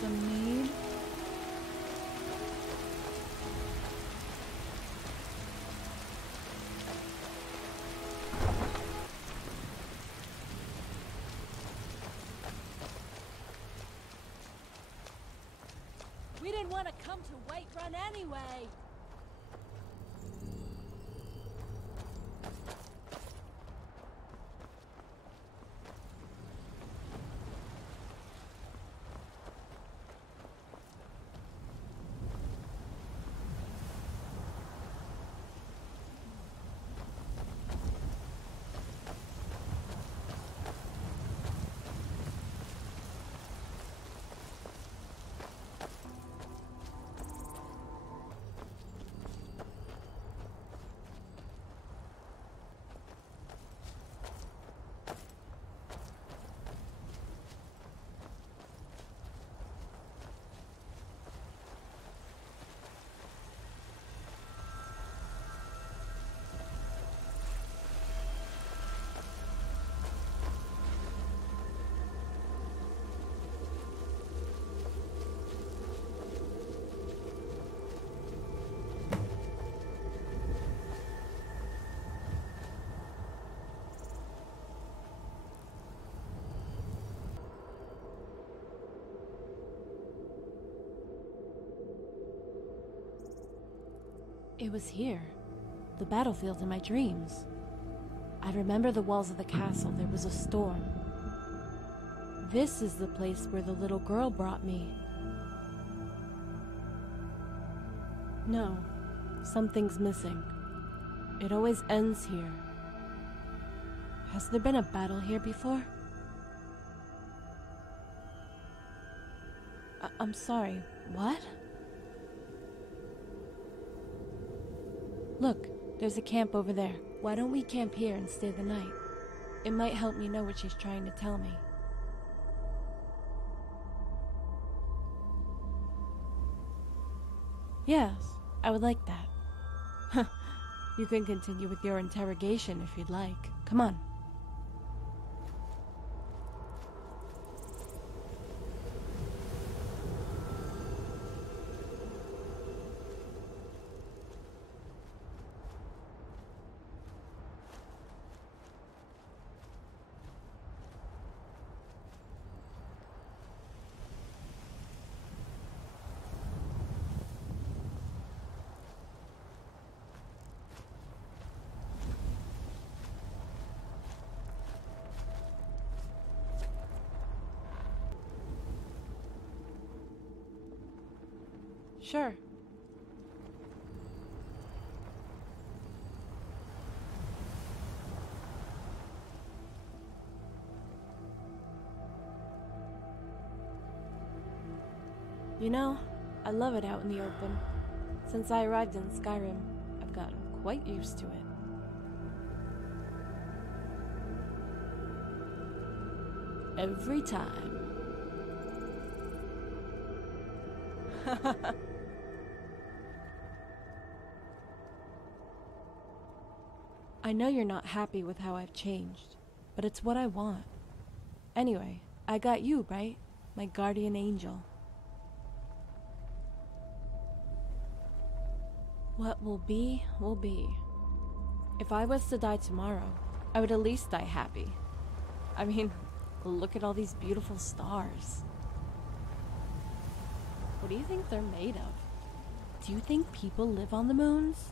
some mead. We didn't want to come to Whiterun anyway. It was here, the battlefield in my dreams. I remember the walls of the castle. There was a storm. This is the place where the little girl brought me. No, something's missing. It always ends here. Has there been a battle here before? I'm sorry, what? Look, there's a camp over there. Why don't we camp here and stay the night? It might help me know what she's trying to tell me. Yes, I would like that. You can continue with your interrogation if you'd like. Come on. Sure. You know, I love it out in the open. Since I arrived in Skyrim, I've gotten quite used to it. Every time. I know you're not happy with how I've changed, but it's what I want. Anyway, I got you, right? My guardian angel. What will be, will be. If I was to die tomorrow, I would at least die happy. I mean, look at all these beautiful stars. What do you think they're made of? Do you think people live on the moons?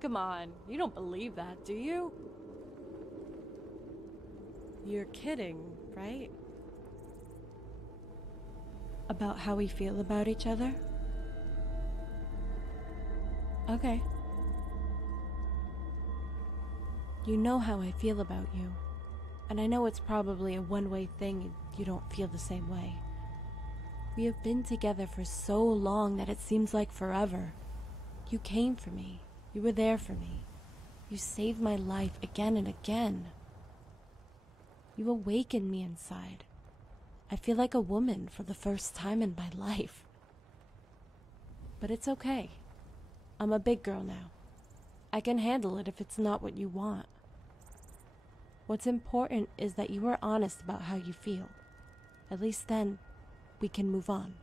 Come on, you don't believe that, do you? You're kidding, right? About how we feel about each other? Okay. You know how I feel about you. And I know it's probably a one-way thing and you don't feel the same way. We have been together for so long that it seems like forever. You came for me. You were there for me. You saved my life again and again. You awakened me inside. I feel like a woman for the first time in my life. But it's okay. I'm a big girl now. I can handle it if it's not what you want. What's important is that you are honest about how you feel. At least then, we can move on.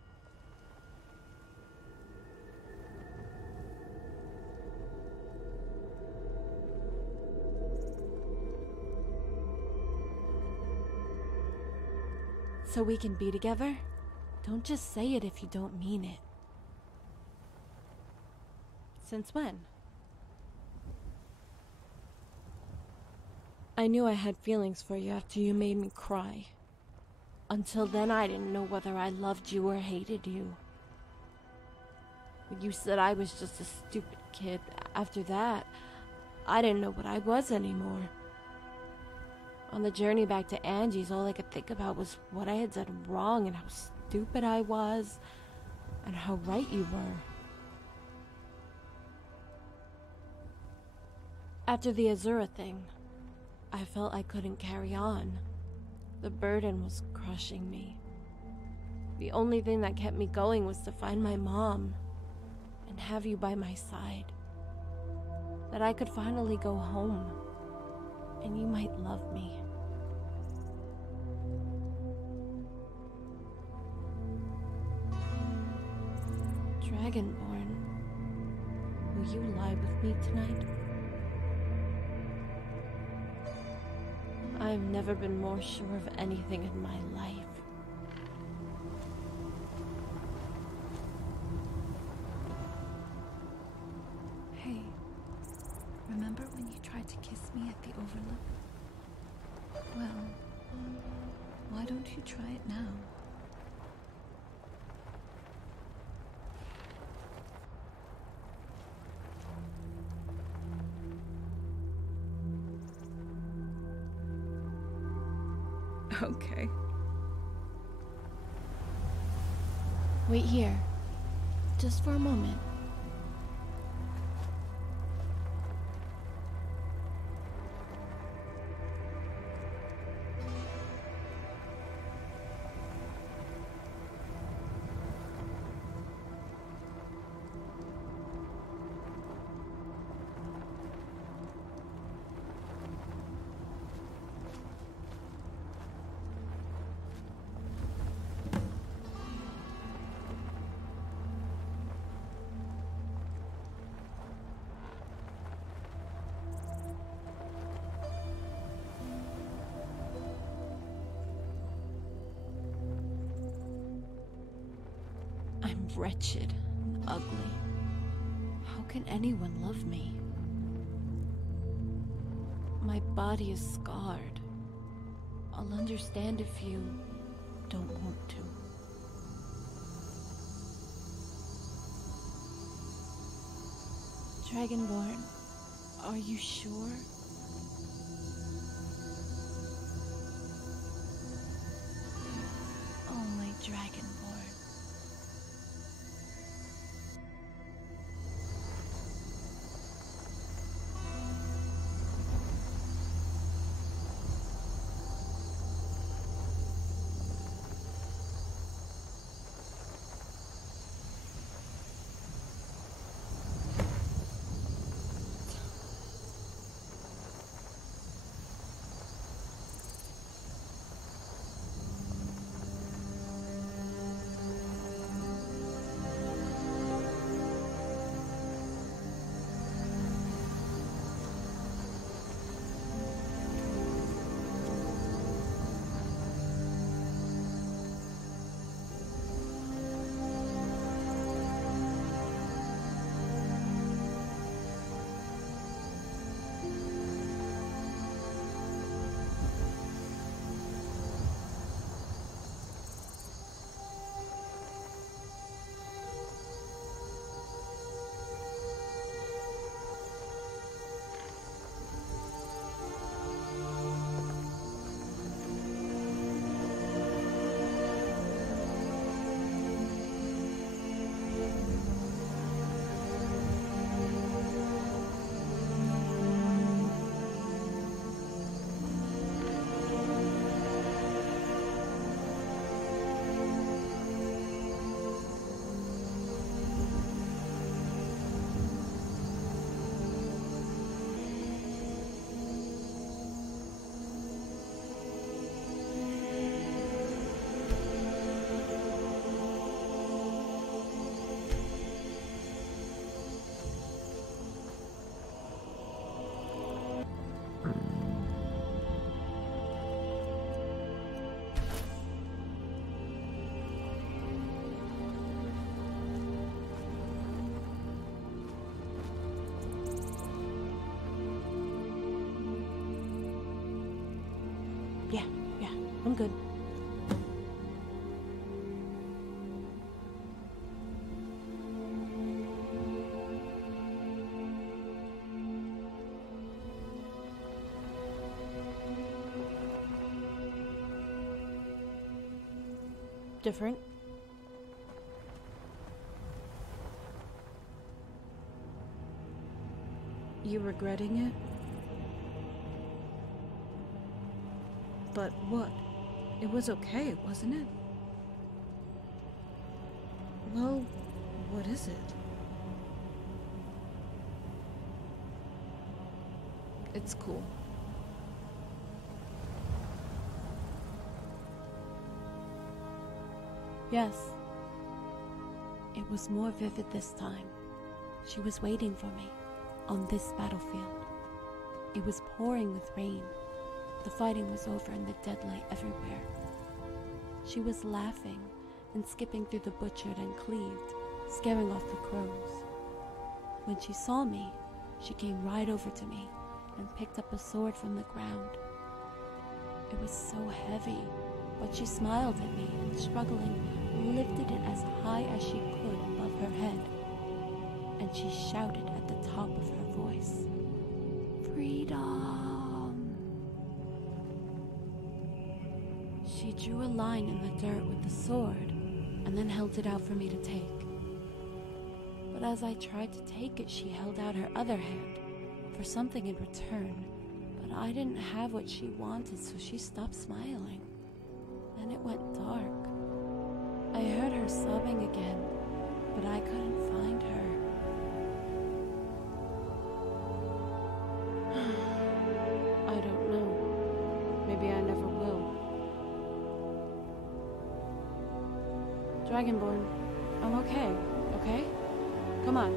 So we can be together? Don't just say it if you don't mean it. Since when? I knew I had feelings for you after you made me cry. Until then, I didn't know whether I loved you or hated you. When you said I was just a stupid kid, after that, I didn't know what I was anymore. On the journey back to Angie's, all I could think about was what I had done wrong and how stupid I was, and how right you were. After the Azura thing, I felt I couldn't carry on. The burden was crushing me. The only thing that kept me going was to find my mom and have you by my side. That I could finally go home and you might love me. Dragonborn, will you lie with me tonight? I've never been more sure of anything in my life. Hey, remember when you tried to kiss me at the Overlook? Well, why don't you try it now? Okay. Wait here. Just for a moment. I'm wretched and ugly. How can anyone love me? My body is scarred. I'll understand if you don't want to. Dragonborn, are you sure? Only Dragonborn. Yeah, I'm good. Different. You regretting it? But what? It was okay, wasn't it? Well, what is it? It's cool. Yes. It was more vivid this time. She was waiting for me on this battlefield. It was pouring with rain. The fighting was over and the dead lay everywhere. She was laughing and skipping through the butchered and cleaved, scaring off the crows. When she saw me, she came right over to me and picked up a sword from the ground. It was so heavy, but she smiled at me and, struggling, lifted it as high as she could above her head. And she shouted at the top of her voice, "Freedom!" She drew a line in the dirt with the sword and then held it out for me to take. But as I tried to take it, she held out her other hand for something in return. But I didn't have what she wanted, so she stopped smiling. Then it went dark. I heard her sobbing again, but I couldn't find her. I don't know. Maybe I never will. Dragonborn, I'm okay, okay? Come on,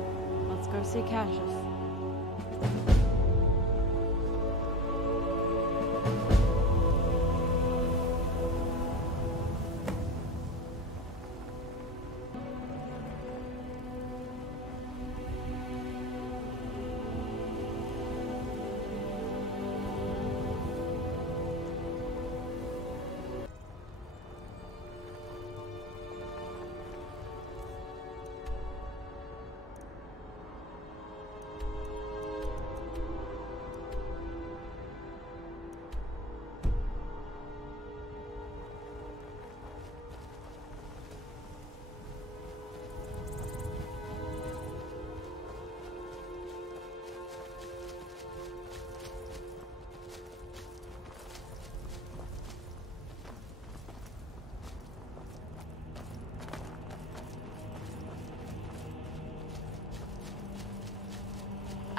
let's go see Cassius.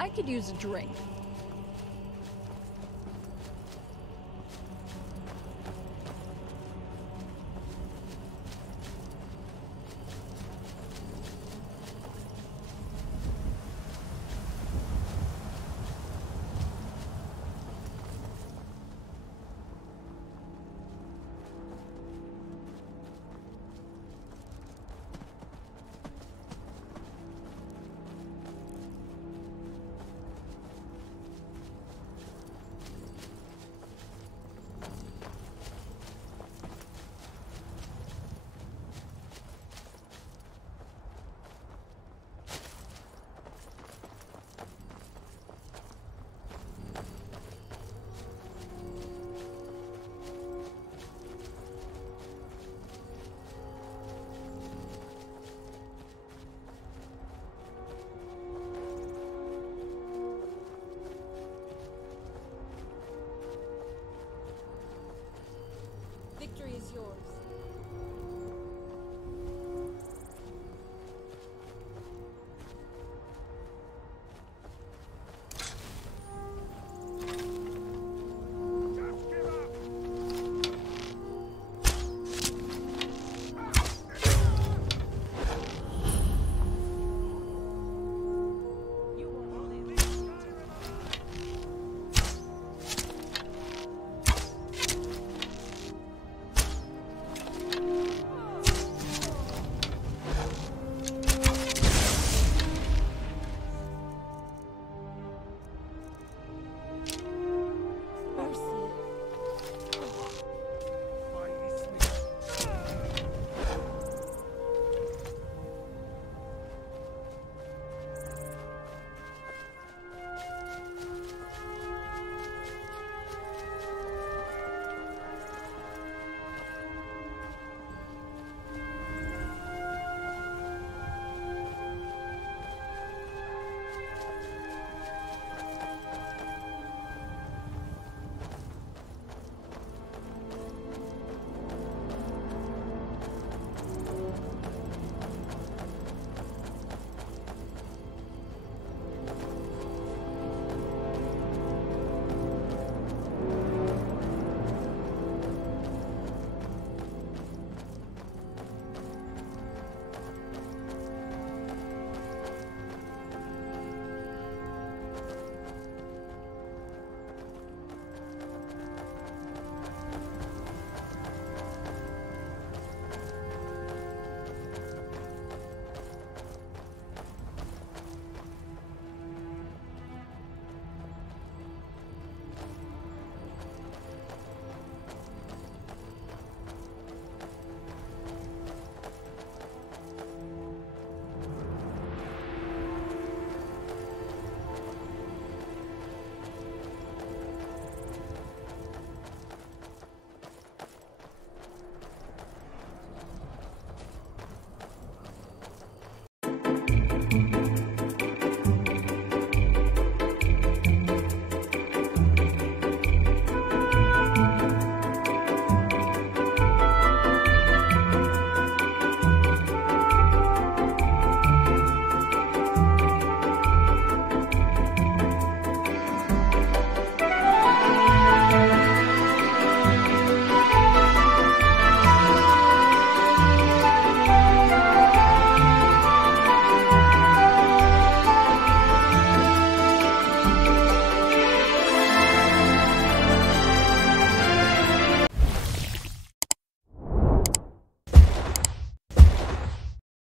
I could use a drink. Victory is yours.